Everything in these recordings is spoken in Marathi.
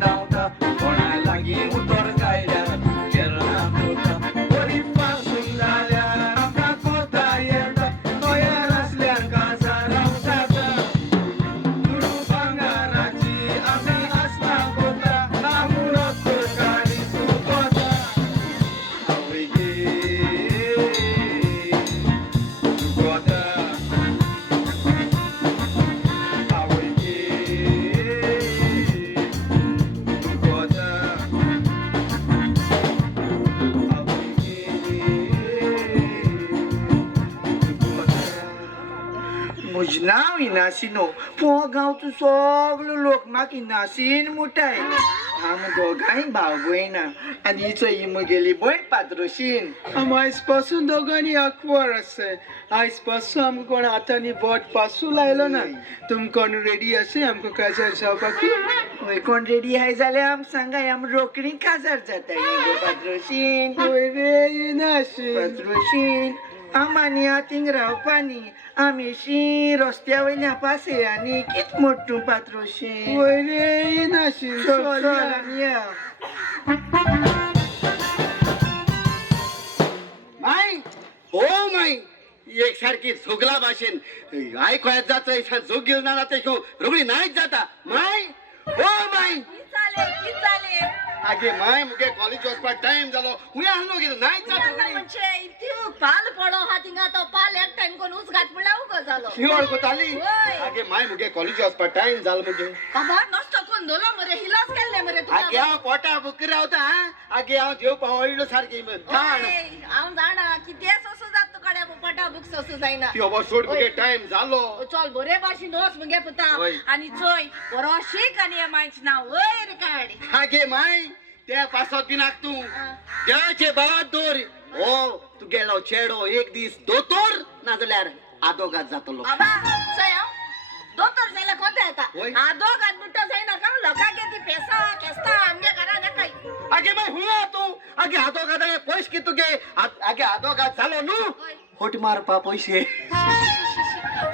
धावता कोणा लागी उतर कायद्या चरणात होता वरी पासून झाल्या आता कोता येता तोया असल्या काचा रावसाचा तुडू भांगाराची आम्ही असता कोता नामुरत काळी सुकोता आवई गे सुकोता आवई गे सुकोता म्हजें नांव इनासिनो पो गांवचो सगलो लोक म्हाका इनासीन मुटाय आमी दोगांय भाव भयणा आनी हिचो ही मुगेली भयण पात्रोशीन आयज पासून दोगांनी आंकवार आसाय आयज पासून आमकां कोण आतांनी बोट पासूं लायलो ना तुम कोण रेडी आसाय आमकां काजार जावपाक हय कोण रेडी आहाय जाल्यार आमकां सांगाय आमी रोखडी काजार जाताय न्ही गो पात्रोशीन पळय रे इनाशी पात्रोशीन आमानी आतींग रावपानी आमी शी रस्त्या वयल्या पासयांनी कित मोट्टू पात्रोशीन पळय रे इनाशी चल आमी या माय ओ माय एक सारखी झोगला भाशेन आयकोयात जाता झोग घेऊन जाणार ते रोगडी नाहीच जाता माय ओ माय आगे माय मुगे कॉलेज वचपाक टाइम जालो हुंय आहलो गेलो नाहीच जाता पाल पडो हा थिंगा तो पाल एक टाइम कोण उस घात पडला उगो झालो शिवळ कोताली होय. आगे माय मुगे कॉलेज वचपाक टाइम जालो मुगे बाबा नष्ट कोण दोलो मरे हिलास केले मरे आगे हांव पोटा बुकर रावता आगे हांव जेव पावळलो सारकी थाण हांव जाणा की ते सोसू जात तुकडे पटा बुक सोसू जायना ती ओबो सोड मुगे टाइम जालो चल बरे भाशेन वच मगे पुता होय. आणि चोय बरो शीक आणि हे मायच नाव वयर काड आगे माय त्या पासत बिनाक तू देवाचे बावात दोर ओ तू गेलो चेडो एक दीस दोतोर ना जाल्यार आदोगात जातलो बाबा चय हांव दोतोर जायला कोणते येता होय. आदो गात बुट्टो जायना का लोकांगे ती पेसा केस्ता आमगे करा नकाय आगे माय हुया तू आगे आदोगात पयस की तुगे आगे आदोगात जालो न्हू होय. होट मारपा पयशे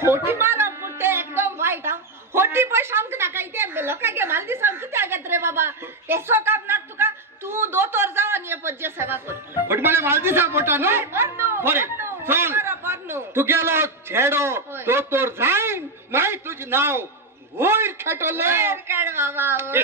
होटी मारा बुट्टे एकदम वाईट हांव होटी पयशे आमक नाका इथे लोकांगे माल दिस आम किती आगत रे बाबा तेसो काम नाक तुका तू दोतोर जाव आणि हे पज्जे सेवा कर होट माले मालदीसा पोटा न्हू बरे चल बरनो तू गेलो चेडो होय. दोतोर जाईन माय तुझे नाव वयर खेटोले काढ बाबा ओय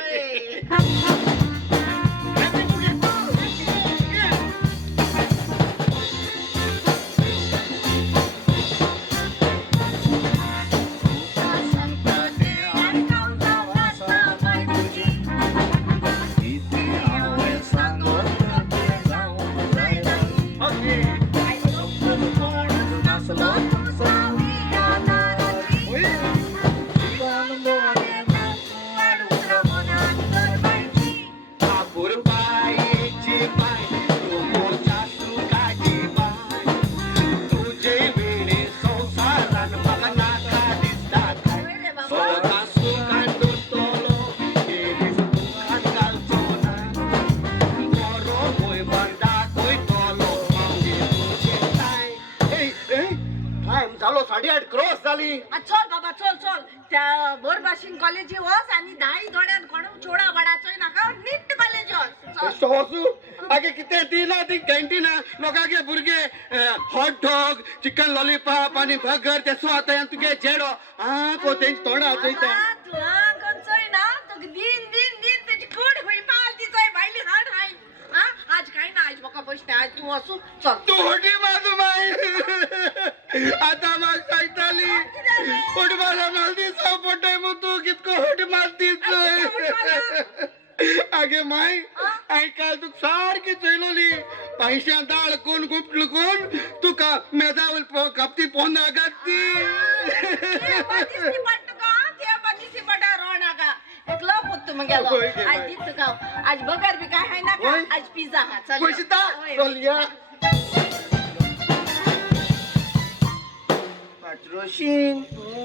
झालो 8:30 क्रॉस झाली चल बाबा चल चल त्या बोरबाशीन कॉलेज वस आणि दाई दोड्यान कोण चोडा वाडाचोय नाका नीट कॉलेज वस सोसू आगे किती दिला ती कॅन्टीन लोकांगे भुरगे हॉट डॉग चिकन लॉलीपॉप आणि बर्गर ते सो आता तुगे जेडो को तेंच तोंडा चोयता तुला कोणचोय ना तो दिन दिन दिन त्याची कोड होई पाल तिचोय बायली हाड हाय आज काय ना आज बका बसते आज तू असू चल तू होटी माझू माय आता मग सांगताली होटी मला मालती पोटे मग तू कितको होटी मालतीच आगे माय आई काल तू सारखी चोयलोली पैशां दाळ कोण गुप्टल कोण तुका मेजावल कापती पोंदा घातली आज बगर बी काय आहे ना का आज पिझ्झा हा चल पैसा चल या पात्रोशीन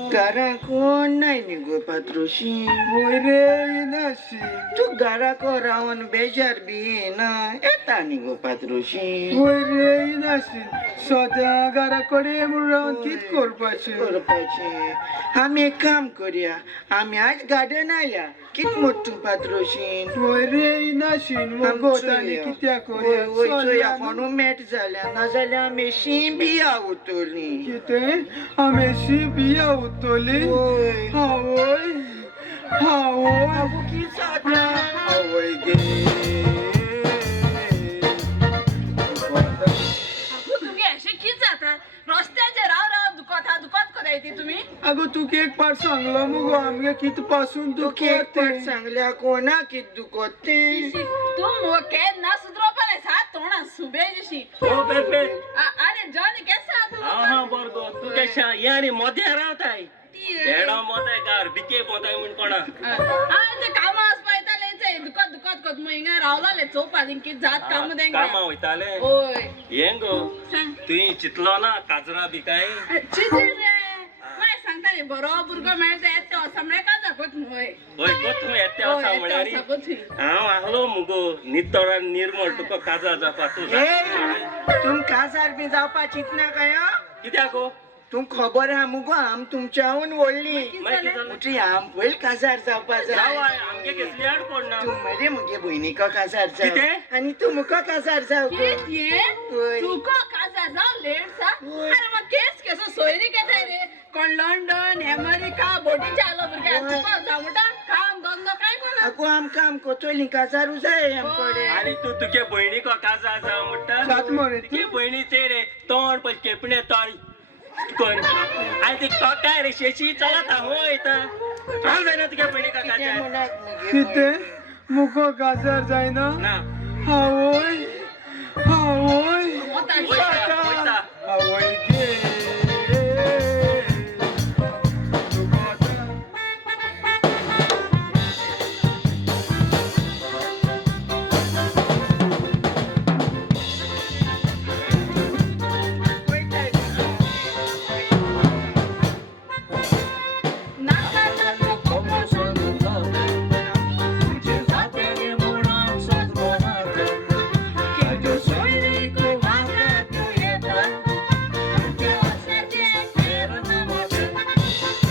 घरा कोण नाही नी गो पात्रोशीन वय रे इनाशी तू घराको रावन बेजार बी येना येता न्ही गो पात्रोशी वय रे नाशिन सद्या घरा कडेन म्हूण रावन कित करपाचें करपाचें आमी एक काम करया आमी आज गार्डना या कित म्हणटा तूं पात्रोशीन वय रे नाशिन गोतांनी कित्याक वयचोया कोणू मेट जाल्या नाजाल्यार आमी शीं बिया उतोली कितें आमेशी बिया उतोली वय आवय आवय आगो कित जाता आवय गे अगो तुम्ही असे कित जाता रस्त्याचे राव दुखत कोताय ती तुम्ही अगो तुका एक पाट सांगलो मुगो आमगे कित पासून तू केक दुखत पण सांगल्या कोणा कित दुखत तें तू केद ना सुधरवपाने सात तोंडा सुबे जशी ओ बेबे अरे जॉन केसा तू हा बरगो तू कशा यानी मोद्या रावताय एडा मोताय कार बिके मोताय म्हण कोणा ते काम पायताले दुखत कोत मग रावलाले चोपाली कित जात काम देंग कामा वयताले ओय येंगो सांग तुई चितलो ना काजरा बी काय चिजल रे माय सांगताले बरो भुरगो मेळता येतो समळे का जाकोत होय होय कोत येते असा म्हणारी हांव आहलो मुगो नितोरा निर्मळ तुका काजा जावपा तू तुम काजार बी जावपा चिंतना काय कित्याक गो तुम खबर आहा मुगो आम तुमच्याहून व्हडली मागीर कितें जालें? उठी आम पयल काजार जावपा जाय जावाय आमगे कसली आड पडना तू मरे मुगे भयणीको काजार जाव कितें? आनी तू मुको काजार जाव गो वय. तुका काजा जाव लेट सा अरे मग केस केसो सोयरी घेताय रे कोण लंडन अमेरिका बोटी चालो भुरगे तुका जावटा काम धंदो काय कोणा आगो आम काम कोतोली काजारू जाय आमकोडे आणि तू तुगे भयणीको काजा जाव म्हणटा जात मरे तुगे भयणीचे रे तोंड पळय केपणे तोंड कोण आणि ते काय रे शेशी चलत होय तर चाल जायना तुगे भयणीका कितें काजा म्हणत मुगे कितें मुको गाजर जायना ना आवय आवय वयता वयता आवय गे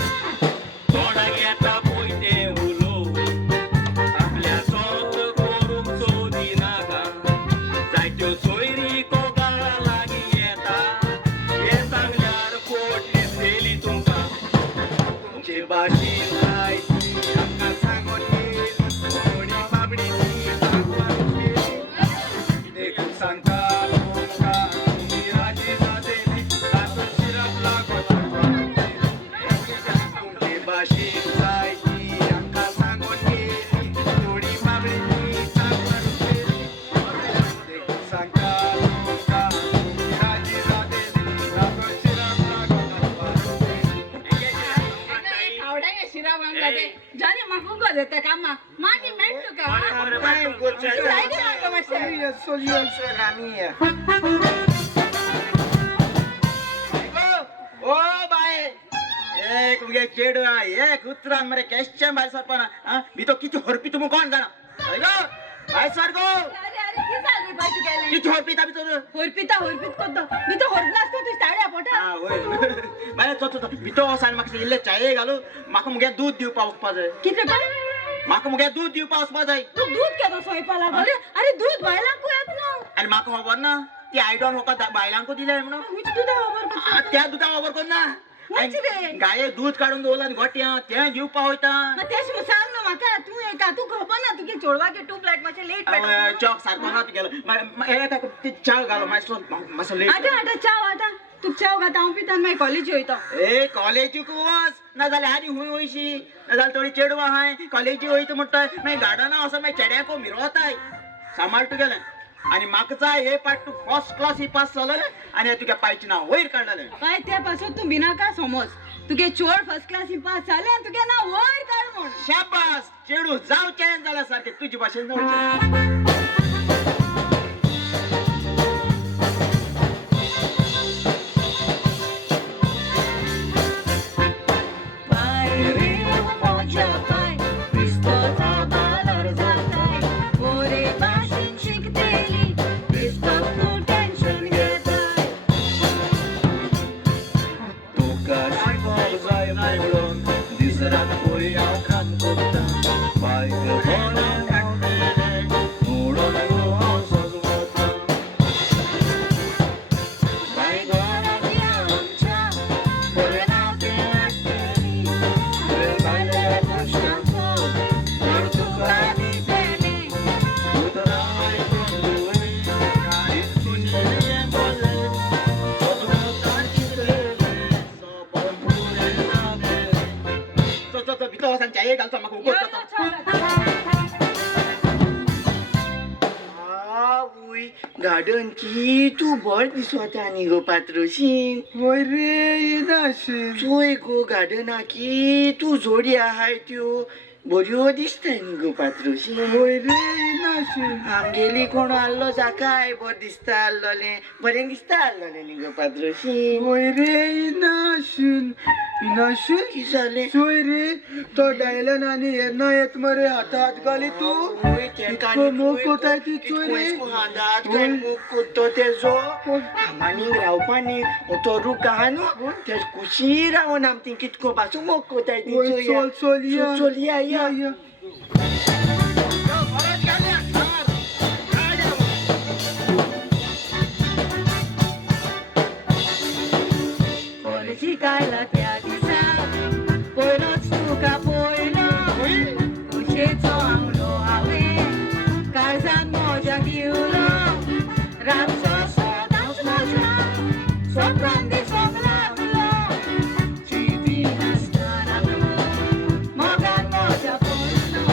तोंडा घेता पोयते उलो आपल्या सोत करूंक सोदिनाका जायत्यो सोयरी कोगाळा लागी येता हे सांगल्यार पोट दिसतली तुमकां तुमचे भाशेन जायती आमकां सांगून गेली कोणी बाबडीची सांगपाक गेली देखून सांगता तुमकां तुमी राजी जातेली तातूंत शिराप लागोत तुमचे भाशेन जायती आमकां सांगून गेली थोडी बाबडीची सांगपाक गेली देखून सांगता तुमकां तुमी राजी जातेली तातूंत शिराप लागोत खावड्या शिरा वांगते जाने मागू गो देता कामा मागी मेळटू का काय गोचा जायगे मागो मातशें सोल्युशन आमी या ओ बाय एक मुगे चेडू एक उतरान मरे केशचे भायर सरपाना मी तो किती हरपी तुम कोण जाणा अय्यो भायर सर गो अरे अरे की झाली बाई गेले किती हरपी ताबी तो होरपिता कोतो मी तो होरनास तो तू साड्या पोटा होय बाय तो भितो वसान म्हाका इल्ले चाये घालू म्हाका मुगे दूध दिवपा वचपा जाय किती काय म्हाका मुगे दूध दिवपा वचपा जाय तू दूध केदो सोयपा लागले अरे दूध बायलांक येत ना आनी म्हाका खबर ना ती आयडॉल म्हाका बायलांकू दिले म्हणून मी तुझा खबर त्या दुधा वापर कर ना मातशी रे. गाये दूध काढून दवरला आनी गोट्या तें दिवपा वयता मग तेच मग सांग ना म्हाका तू एका तू खबर ना तुगे चोडवाके टू फ्लॅट मातशे लेट चॉक सारको ना तुगेलो ते चाव घालो मातसो लेट आटा आटा चाव आटा तू चाव घाता हांव पिता मागीर कॉलेज वयता ए कॉलेजीक वच नाजाल्यार आनी हूंय वयशी नाजाल्यार थोडी चेडवां आहाय कॉलेजी वयता म्हणटाय मागीर गार्डना वचोन मागीर चेड्याको मिरवताय सांबाळ तुगेलें आनी म्हाका जाय हे पाट तूं फर्स्ट क्लास ही पास जालें आनी तुगे पायचें नांव वयर काडलें काय त्या पासून तू बिनाका समज तुगे चोड फर्स्ट क्लास पास जाले आनी तुगे नांव वयर काड म्हण शाबास चेडू जाव चॅलेंज जाल्या सारकें तुजे भाशेन जावचें पाय रे मोजा पाय दिसतो जाबालर जाता गार्डन की तू बरें दिसता न्ही गो पात्रोशीन होय रे येनाशिन चोय गो गार्डना की तू जोडी आहाय त्यो बऱ्यो दिसताय न्ही गो पात्रोशीन होय रे येनाशिन आमगेली कोण आल्लो जाकाय बरें दिसता आल्लोलें बरें दिसता आल्लोलें न्ही गो पात्रोशीन होय रे येनाशिन येनाशिन कितें जालें चोय रे तो डायलन आनी येना येत मरे हातात घाली तू इतको मोग कोताय ती चोय रे हांगात काय मूग कोत्तो तेजो आमानीक रावपानी तो रूख आहा न्हू ते कुशी रावन आम ती कितको पासूं मोग कोताय ती होय चल चल या चल या या या शिकायला त्या दिसा पयलोच तुका पयलो कुशेचो आंगलो हांवें काळजान मोज्या दिवलो रातचो सोदांच मोजला सोत्रान दिसोंक लागलो चिंती नासतना तूं मोगान मोज्या पयलो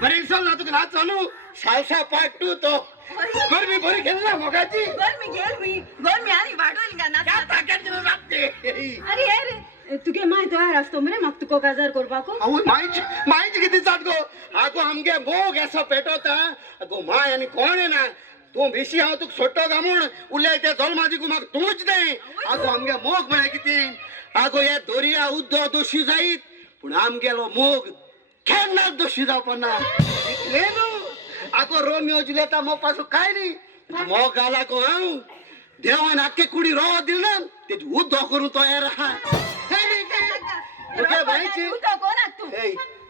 बरें चल तुका ना चालू सालसा पार्ट 2 तो गर्मी बरी केली मोगाची गोरमी आनी वाडोल गाना अरे अरे तुगे माहिती आर आसतो मरे म्हाका तुका काजार करपाक आवय मायची किती जात गो आगो आमगे मोग असो पेटवता आगो माय आनी कोण येना तू बेशी हांव तुका सोडटो काय म्हूण उरले ते जल्मादी म्हाका तूंच दे आगो आमगे मोग म्हळ्यार कितें आगो हे दर्या उद्दो दोशी जायत पूण आमगेलो मोग केन्नाच दोशी जावपा ना इतलें न्हू आगो रोमियो जुलियेता मोग पासून काय न्ही मोग घाला गो हांव देवान आख्खे कुडी रोवो दिल ना तेजी उद्दो करून तयार आहा मुगे मायची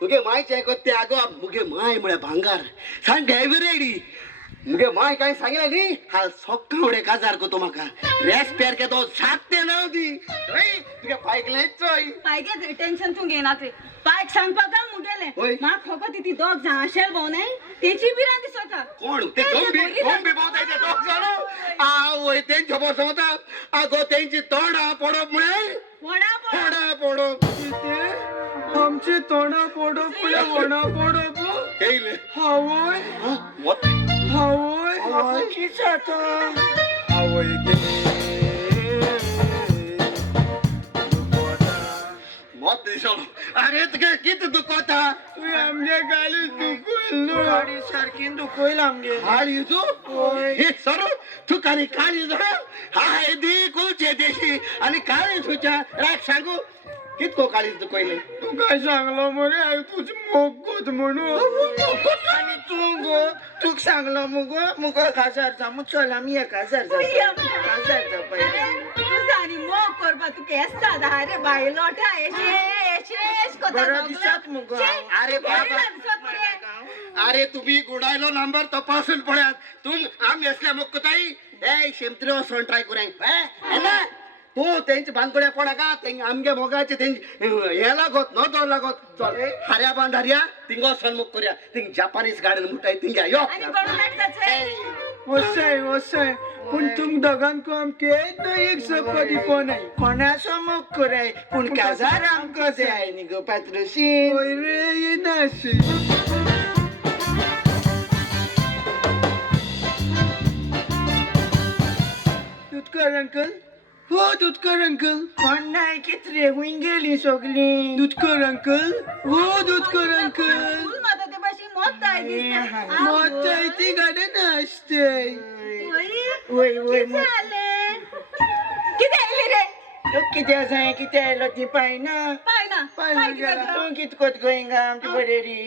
मुगे मायचे कोत्ते आगो मुगे माय म्हळ्यार भांगार सांग एवरेडी मुगे माय काय सांगले न्ही हाल सोक्कावडे काजार को म्हाका रेस पेर के तो साते नाव दी तुगे पायकले चोय पायगे टेन्शन तू घेना ते पायक सांगपाक मुगेले म्हाका खबर ती दोग जाण आशेल भोव नाही तेची बिरां दिसता कोण ते गोंबी बोवताय ते दोग जाण आवय तेंचे बसवता आगो तेंची तोंडां पडप म्हळ्यार फोडा पडप आमची तोंडां पडप म्हळ्यार वोडा पडप येयले हावय हावय कितें जाता आवय मत दिसलो अरे तुगे कितें दुखता तुवें आमगे गाली दुखयलो गाडी सारकीन दुखयला आमगे हाळी तू हे सरू तू काली काळी जरा हाय दी कुलचे देशी आणि काळी तुझ्या राग सांगू कितको काळी दुखयले तू काय सांगलो मरे हांव तुझी मोग कोत म्हणून आणि तू गो तूक सांगलो मुगो काजार जा मग चल आमी एक काजार तुझानी मोग करपा तुका येस्ता धा रे बाय लोटा एशेश बरो दिसत मुगो अरे बाबा अरे तुम्ही गुडायलो नंबर तपासून पळयात तुम आमी असल्या मोग कोताई ए शेमत्री वचोन ट्राय करूं तू तेंची बांदकोड्या पडा का तेंगे आमगे मोगाचे तेंची हे लागत न दोन लागत चल हार्या बांधार्या तिंगो सन्मुख करूया तिंग जापानीज गार्डन मुटाय तिंगा यो वसय पूण तुम दोगांको आमके तो एक सपदी कोणाय कोणाचो मोग कराय पूण काजार आमकां जाय न्ही गो पात्रोशी ओय रे येनाशी दुधकर अंकल हो दुधकर अंकल कोण नाही कित रे हुंय गेली सगळी दुधकर अंकल हो दुधकर अंकल माता ते भाशी मोताय दिसता मोताय ती गाडन असते वय वय किती आयली रे तो कितें जाय कितें आयलो ती पायना पाय गेला तूं कित कोत गोंयगा आमची बरेरी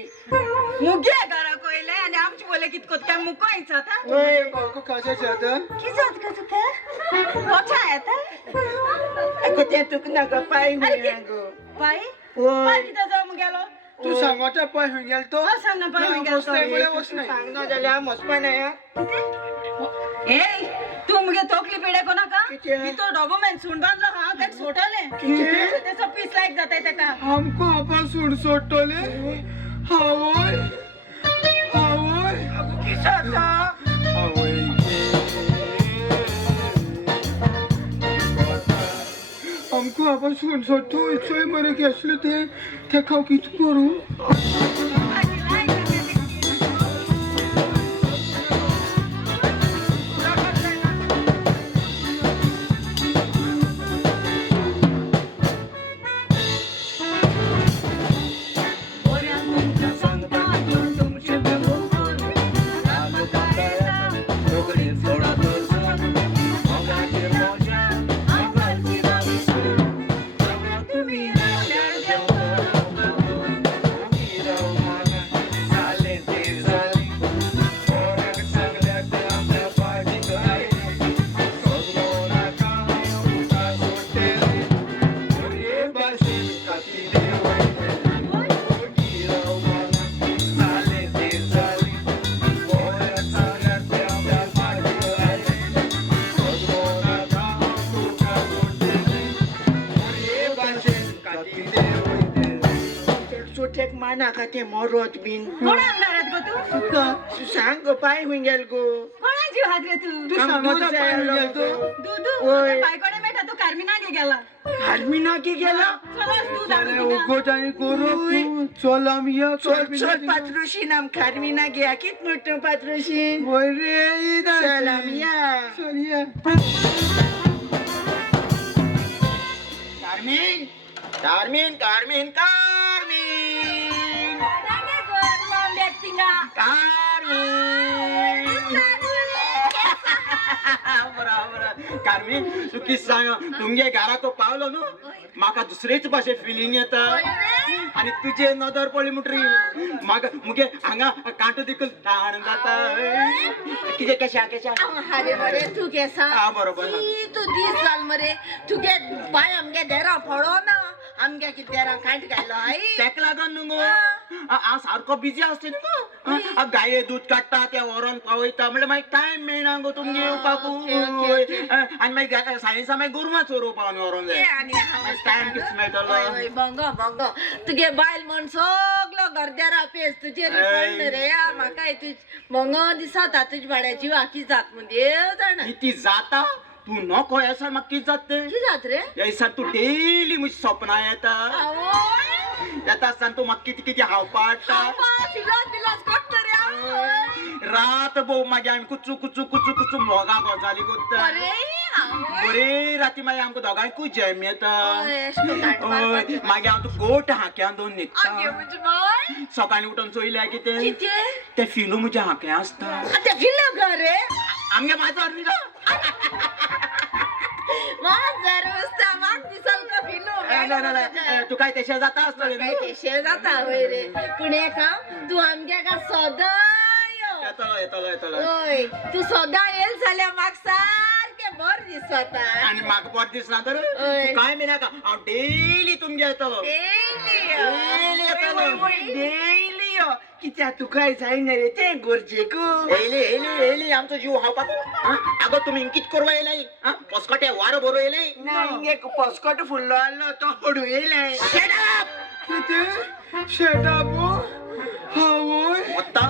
मुगे घरा कोयले आणि आमची बोले कित कोत काय मुकोयच आता ओय बाको काजा जाता की जात का तुका मोठा येता अगो तें तुक नाका पाय हुंय गो पाय पाय किती जाऊ मग गेलो तू सांगोचा पय हूंय गेल तो सांग ना पाय मग वचनाय म्हळ्यार वचनाय सांग ना जाल्यार मस्पा नाही ए तू मुगे तोकली पेडे को नाका किती? मी तो डॉक्युमेंट सुन बांधलो हा काय सोटले किती? त्याचा पीस लाईक जाताय त्याका हमको आपण सोड सोडतोले हावय हावय अगो किसाता हावय हमको आपण सोड सोडतो इच्छोय मरे की असले ते खाऊ किती करू छोटेक माना का ते मोरत बिन कोणा अंधारात गो तू सांग गो पाय होऊन गेल गो कोणा जीव हात रे तू सांगोचा पाय होऊन गेल तो दूधू ओय. बायकोने बेटा तू कार्मिना गे गेला हार्मिना की गेला चलास दूध आणून गोटाने कोरो चल आम्ही या चल पात्रुशी नाम खारमिना गया कित मोठं पात्रुशी होय रे चल आम्ही या चल या कार्मिन कार्मिन कार्मिन कार्मिन रागे गोर मॉम व्यक्तींगा कार्मिन बरोबर कार्मिन तू किस सांग तुमगे घरा तो पावलो न्हू म्हाका दुसरेच भाशे फिलिंग येता आणि तुझे नदर पडली मुटरी म्हाका मुगे हांगा कांटो देखून ताण जाता कितें कशें अरे मरे तू केसा हा, बरोबर. तू दीस जाल मरे तुगे बाय आमगे देरा फोडो ना आमगे कित देरा कांट घायलो आई तेक लागून न्हू गो हांव सारको बिजी आसता न्हू गाये दूध काडटा त्या व्हरोन पावयता म्हणल्यार मागीर टायम मेळना गो तुमगे येवपाकू आनी मागीर सायन्सा मागीर गोरवां चोरोवपा आनी व्हरोन जाय टायम कितें मेळटलो बंगो बंगो तुगे बायल म्हण सगलो गर्द्यारा पेस तुजे पडलं रे म्हाका तुज बंगो दिसता तुज भाड्याची वाकी जात म्हण देव जाणा किती जाता तू नको ह्या दिसार म्हाका कितें जाता तें किती जात रे ह्या दिसार तू डेली म्हजी सपनां येता आवय येता आसतना तू म्हाका कितें कितें हावपा हाडटा फिलास फिलास कोट्ट रे आवय रात भोव मागीर आमी कुचू कुचू कुचू कुचू मोगा गजाली करता अरे आवय बरे राती मागीर आमकां दोगांयकूय जेम येता मागीर मागीर हांव तू गोट हाक्यान दोन निघता म्हणजे बाय सकाळी उठून चोयल्या कितें किती ते फिलू म्हज्या हाक्या आसता आता फिल्लो घर रे आमगे माझो न्ही गो माझर उस्ता माग दिसल का फिल्लो तू काय तेशें जाता आसतलें काय न्हू तेशे जाता होय रे पूण एका तू आमगे का सदां यो येतलो येतलो येतलो ओय तू सदां येल जाल्यार म्हाका सारके बर दिसता आनी म्हाका बरें दिसना तर ओय. तू काय मिनाका हांव डेली तुमगे येतलो डेली डेली यो कित्या तुका जायना रे तें गरजेकू येयली येयली येयली आमचो जीव हावपाक आगो तुमी कित करवा येयलाय पसकोटे वारो बरो येयलाय ना हिंगे पसकोट फुल्लो आल्लो तो पडू येयलाय कितें शेटाप हावय वत्ता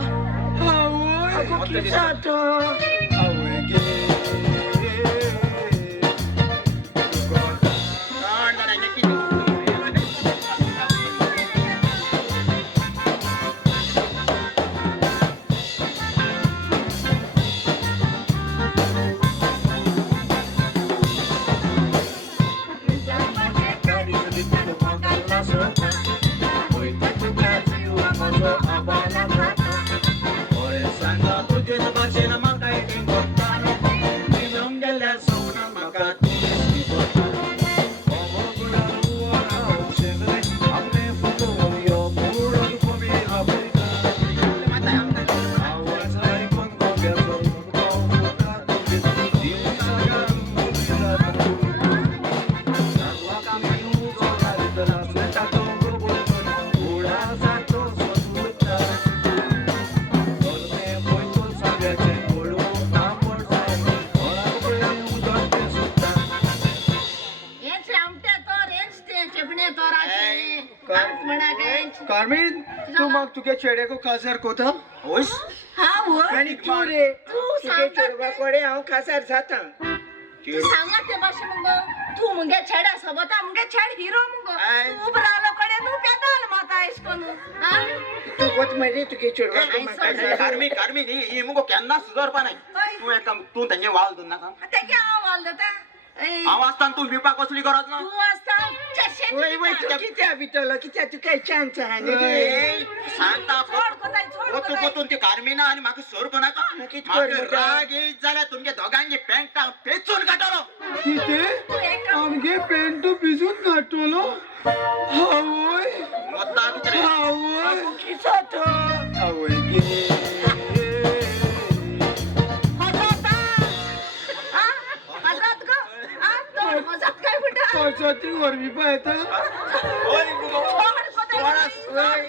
हावय अगो कितें जाता हावय गे सांगा तुझे भाषेन म्हाका कार्मेन तू मग तुगे चेड्याको खासदार कोता होयस हा हो आणि तू रे तू तुगे सांगता चेडवाकडे हांव खासदार जाता तू सांगा ते भाषे मग तू मुंगे छेड्या सोबत मुंगे छेड हिरो मग आय. तू उबरालो कडे तू पेताल माता आहेस कोण हा तू वत मरे तुगे चेडवाको ए, म्हाका ऐसा जाय. कार्मी ही मुगो केन्ना सुधारपा नाही होय. तू एक काम तू त्यांचे वाल दोन नाका ते क्या आवाज देता हांव आसतना तू विपा कसली करत ना तू असता चशे वय वय तू कित्या भितलो कित्या तू काय चान्स आहा न्ही रे? ए, सांगता छोड कोताय छोड वतू कोताय वतून ती कार्मिना आणि म्हाका सोर नाका कित म्हाका कर मुटा? राग येत जाल्यार तुमगे दोगांची पॅन्ट पेचून काडलो किते तू एक काम आमगे पेंट भिजून घातलो आवय वत्ता कितें रे आवय किसा तो आवय गे हजरता हा हजरत को हा तो मजाक काय बेटा पावसाची वरवी पाहता होय मुगो छोड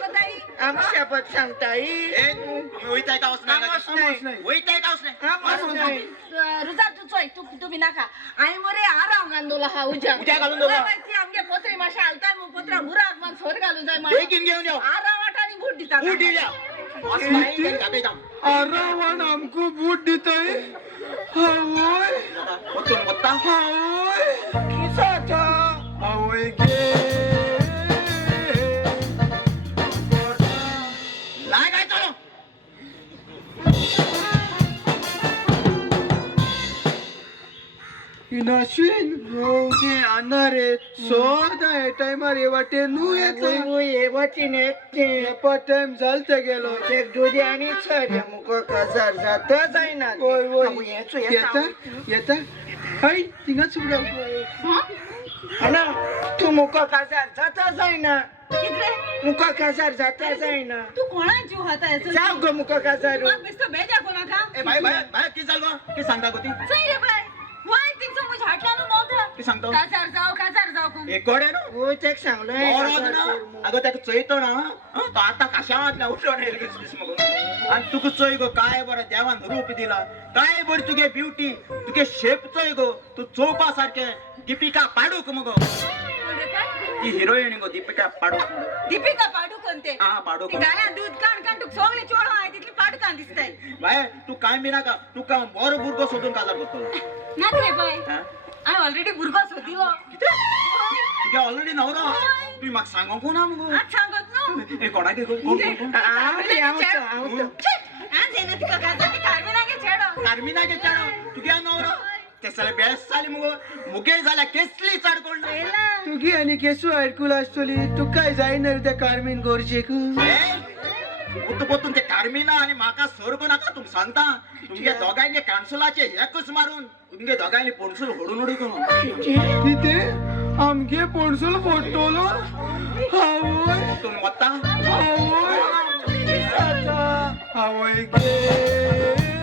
कोताय आम शपथ सांगताई ए तुम्ही वयताय का वचना आमोस नाही. वयताय का वचना आमोस नाही. रुजा तू चोय तू तुम्ही नाका आई मरे आराम गांदोला हा उजा उजा घालून दवरा. माहिती आमगे पत्रे माशा आलताय मग पत्रा हुराक मन सोर घालून जाय बेगीन घेऊन येऊ आराम वाटानी बूट दिता बूट दिल्या असं नाही त्यांनी टाकायचं. आरावान आमको बूट दिताय आवय वतून वत्ता आवय किसा तो आवय गे लाय काय चालू इनाशिन ते अनारे सोदा हे टाइमार हे वाटे नू येता हे वाटीन येते टाइम झालता गेलो एक दोरी आणि छड्या मुको कजार जाता जायना ओय ओय येता येता हाय तिंगा सुडा अना तू मुको कजार जाता जायना कितरे मुको कजार जाता जायना तू कोणा जीव हाता याचं जाव गो मुको कजार मग बिस्तो बेजा कोणा का ए भाई भाई भाई किती चालू की सांगता गोती सही रे बाय वाय तिचं मुझ हाटला नो नव्हता की सांगतो काजार जाव कोण एक गोड्या नो हो तेक सांगलोय अगं त्या चोयतो ना तो आता कशातल्या उठलो नाही मग आणि तुका चोय गो काय बरं देवान रूप दिला काय बरं तुगे ब्युटी तुगे शेप चोय गो तू चोपा सारखे दीपिका पाडूक मग म्हणजे काय ती हिरोईन गो दीपिका पाडूक दीपिका पाडुकोन ते हा पाडूक ती गाया दूध काढ काढ तू सगळी चोळ आहे तिथली पाडकान दिसताय बाय तू काय मी नाका तू का बर बुरगो सोडून काजार करतो नाक रे बाय हा? आय ऑलरेडी बुरगोस होती हो किती तुगे ऑलरेडी नवरो तुम्ही म्हाका सांगू ना मग आज सांगत नो ए कोणा के कोण आज येणं तिका गाजा ती कार्मी नागे छेडो कार्मिना के चाडो तुगे नवरो ते सगळे बेस जाली मग मुगे झाल्या केसली चाडकोण तुगी आणि केसू ऐकूला असतली तू काय जाईना त्या कार्मीन गोरचेक पोतून ते कार्मिना आणि माका सोरको नाका तुम सांगता तुमगे दोघांगे कॅन्सलाचे एकच मारून तुमगे दोघांनी पोणसूल होडून उडी करून किते आमगे पोणसूल फोटोलो आवय तुम वत्ता आवय आवय गे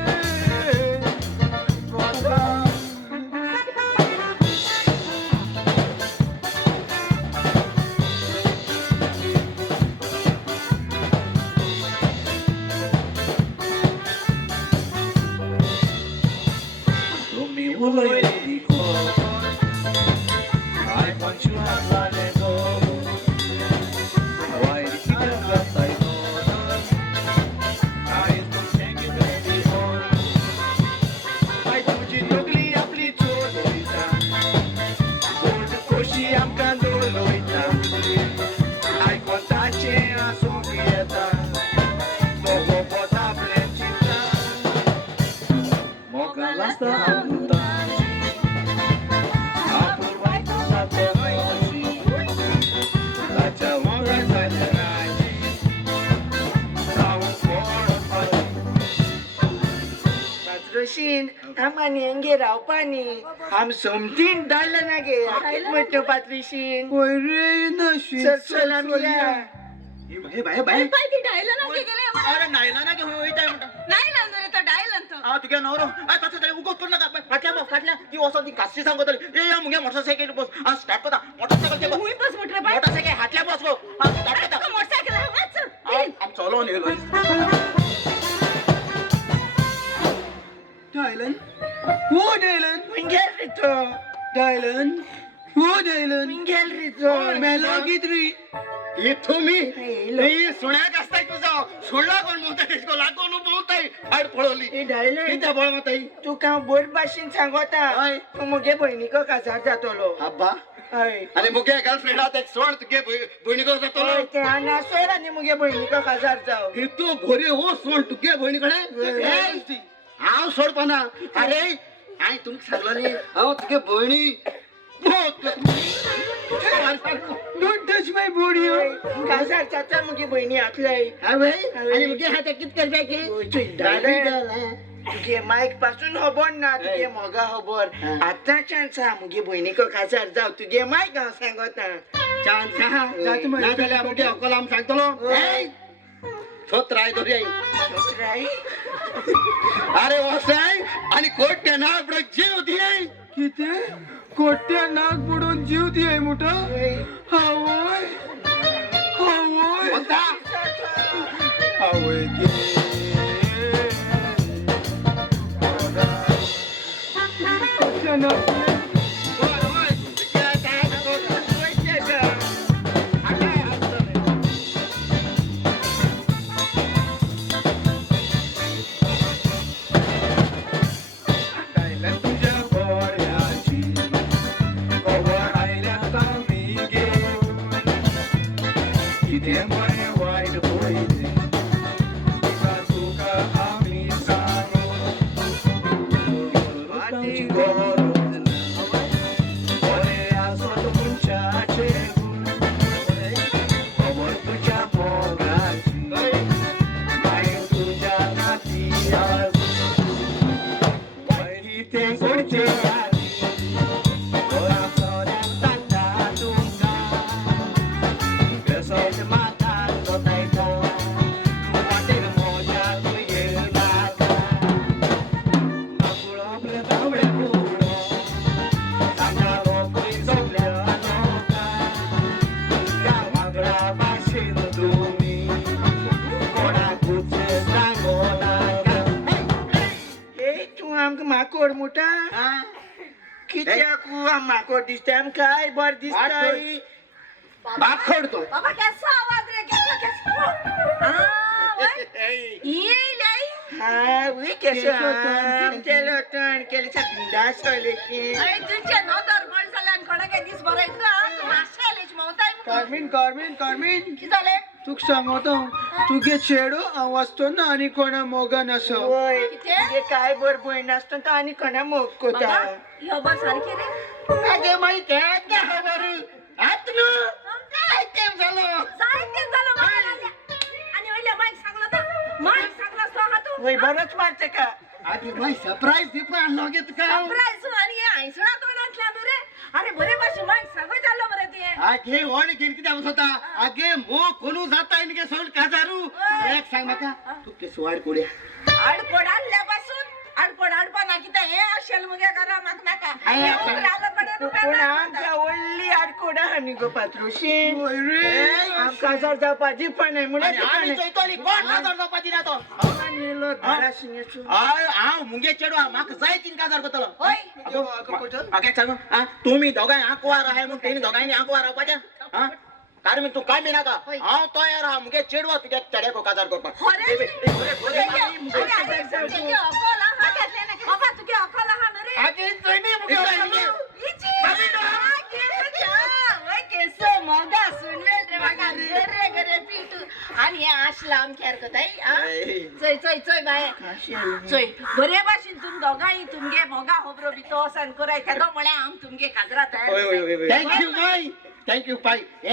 आम्हानी अंगे रावपानी आम समतीन डाळलं ना गे म्हटलं पात्रीशीन होय रे नशीन सलामिया हे बाय बाय पाय ती डायला नागे गेले अरे नाहीला ना की होय काय म्हणता नाही ना रे तो डायलन तो हा तुगे नवरो आ कसं तरी उगो करू नका फाटल्या ती वसंत ती काशी सांगत ए या मुगे मोटरसायकल बस हा स्टार्ट करा मोटरसायकल के मुई बस मोटर बाय मोटरसायकल हाटल्या बस गो हा स्टार्ट करा मोटरसायकल है वाच आम चलो नेलो डायलन हो डायलन मिंगेल रे तो डायलन हो डायलन मिंगेल रे तो मेलो कितरी इथं मी येलो. मी सुण्याक असताय तुझा सोडला कोण म्हणता तेचको लागून बोलताय फाड पळवली हे डायलॉग किती बळ म्हणताय तू का बोट भाषेन सांगता हय. तू मुगे बहिणीक काजार जातलो अब्बा हय आणि मुगे गर्लफ्रेंड आहात एक सोड तुगे बहिणीकडे जातो हय, ते आना सोड आणि मुगे बहिणीक काजार जाव तू भोरे हो सोड तुगे बहिणीकडे हांव सोडपाना अरे हांव तुमक सांगलो न्ही हांव तुगे बहिणी डोंट टच माय बॉडी काजार जाता मुगे बहिणी आतलाय आणि मुगे हात कित करपाक तुझे माईक पासून खबर ना तुझे मोगा खबर आता चान्स हा मुगे बहिणीक काजार जाव तुझे माईक हांव सांगता चान्स जात मरे. ना जाल्यार मुगे अकोला आम सांगतलो हय. छोत राय दर्याई राई अरे वसाय आणि कोट्या ना जीव दिये किती कोट्या नाग बुडून जीव दिये मोठा हावय हावय म्हणता हावय कोट्या नाग माकोड मोठा कित्याक माकोड दिसता काय बर दिसताय बाखड तो बाबा कैसा आवाज रे कैसा ये लाई हा वी केसो केलो टन केलीचा बिंदास लेकी अरे तुझे नोदर बळ झाल्यान कोणाके दिस बरायचा तू माशालेच मवताय कार्मिन किती झाले तू सांगतो तुगे चेडू वाचतो ना आणि कोणा मोगा नसो तुगे काय बर बहीण असतो तर आणि कोणा मोग कोता बाबा ह्यो बळ सारखे रे अगे माहिती आहे का खबर आतलो काय तेम झालं साहित्य झालं बाबा आणि ओल्या माईक सांगला तर माईक सांगला सो हा तू वय बरच मारते का अगे माय सरप्राईज दिपा लगेच का सरप्राईज आणि आईसळा तोंडातला रे अरे बरे भाषे माईक सांगू चाललो बरे ते आगे ओण किरकित आवस होता आगे मो कोणू जाता इनके सोड काजारू एक सांग मका तू के सुवाड कोड्या आडकोड आणल्यापासून आडपा ना किती हे असेल मग करा मग नका आहे, आहे. उतरायला पडे तू कोण आमच्या ओल्ली आडकोडा आणि गो पात्रुशी आमका जर जापाची पण आहे मुळे आम्ही चैतोली कोण हजार चपाती ना तो हांव मुंगे चेडू म्हाका जाय 3000 कोतलो होय ओके सांग तुम्ही दोगांय आंकवार आहे म्हणून तेणी दोगांनी आंकवार रावपाचे हा कारण तू काय मी नाका हांव तयार हा मुगे चेडवा तुगे चेड्याक 1000 करपाक अरे अकोला हा घातले ना बाबा तुझे अकोला हा ना रे आगे जणी मुके केस मगा सुनले रे बघा रे गरे पिटू आणि हे आशलाम खेर कोताई चोय चोय चोय बाय चोय बरे भाशेन तुम दोगांय तुमगे मोगा होबरो बितो सन कराय तेदो म्हळे आम तुमगे काजरा तयार थँक यू पाय ए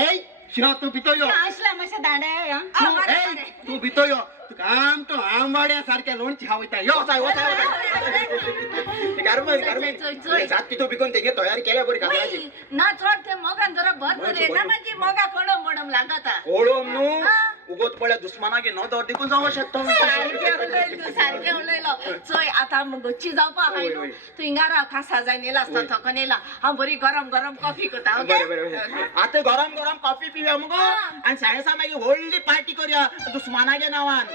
शिरो तू पितोयो आशला माशा दांडे तू पितोयो तुका आम तो आंबाड्या सारख्या लोणची हावयता यो जात तो बिकून तेगे तयारी केल्या बरी काजराची ना चोट ते मोगान जरा भर रे ना माझी मोगा कोडम मोडम लागता कोळोम नु उगोत पळ्या दुश्मनागे न दर देखून जाऊ शकतो सारखे उलयलो चोय आता गोच्ची जावपा हाय न्हू तू हिंगारा खासा जाय नेला असता थकन येला हांव बरी गरम गरम कॉफी करता ओके आता गरम गरम कॉफी पिवया मगो आणि सायसा मागीर व्हडली पार्टी करूया दुश्मनागे नावान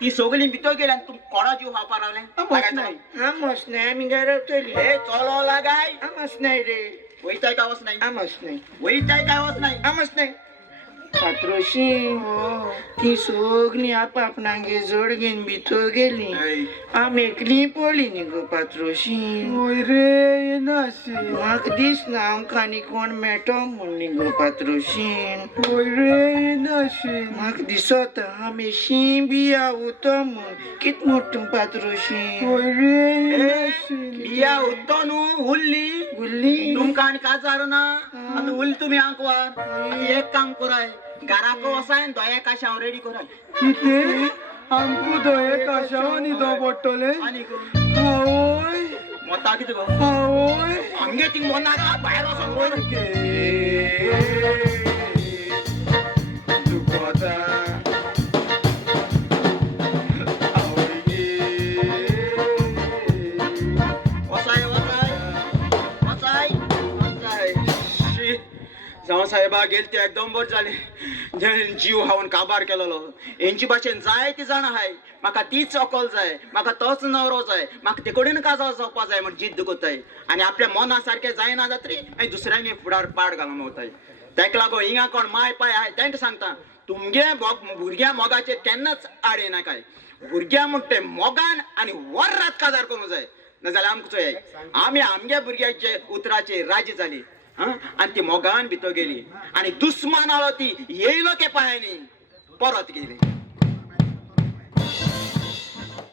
ती सगळी भितर गेली आणि तू कोणा जीव खावपा रावले आमोस नाही आम्ही घरावतली ए चलो लागाय आमोस नाही रे वैताय काय वच नाही आमच नाही वैताय काय वच नाही आमच नाही पात्रोशी ती सोगली आपापणांगे जोड घेऊन भितो गेली आम एकली पडली न्ही गो पात्रोशी रे म्हाका दिसना आमकां कोण मेळटो म्हण न्ही गो पात्रोशीन रे म्हाका दिसता आमी शी बिया उतो म्हण कित म्हणटा पात्रोशी बिया उत्तो न्हू उरली उरली तुमकां आनी काजार ना आतां उरली तुमी आंकवार आतां एक काम कराय घराक वसाय दोया काशांव रेडी कराय कितें आमकां दोये काशावांनी दो पडटले आनी आवय मोता कितें गो आवय आमगे थिंग मोनाका भायर वचोन पळय वसाय वसाय वसाय वसाय शी जावं साहेबा गेल ते एकदम बरें जालें जीव हांवें काबार केलेलो हेंची भाशेन जायती जाण आहाय म्हाका तीच अकल जाय म्हाका तोच नवरो जाय म्हाका ते कडेन काजार जावपा जाय म्हण जिद्द कोत्ताय आनी आपल्या मना सारकें जायना जातरी आनी दुसऱ्यांनी फुडार पाड घालून वताय तेका लागून हिंगा कोण माय पाय आहाय तेंकां सांगता तुमगे भुरग्या मोगाचेर केन्नाच आड येनाकाय भुरग्या म्हणटा ते मोगान आनी वर्रात काजार करूंक जाय नाजाल्यार आमकां चोय आमी आमगे भुरग्याचे उतराचेर राजी जाली आनी ती मोगान भितर गेली आनी दुस्मान आलो ती येयलो ते पांयांनी परत गेली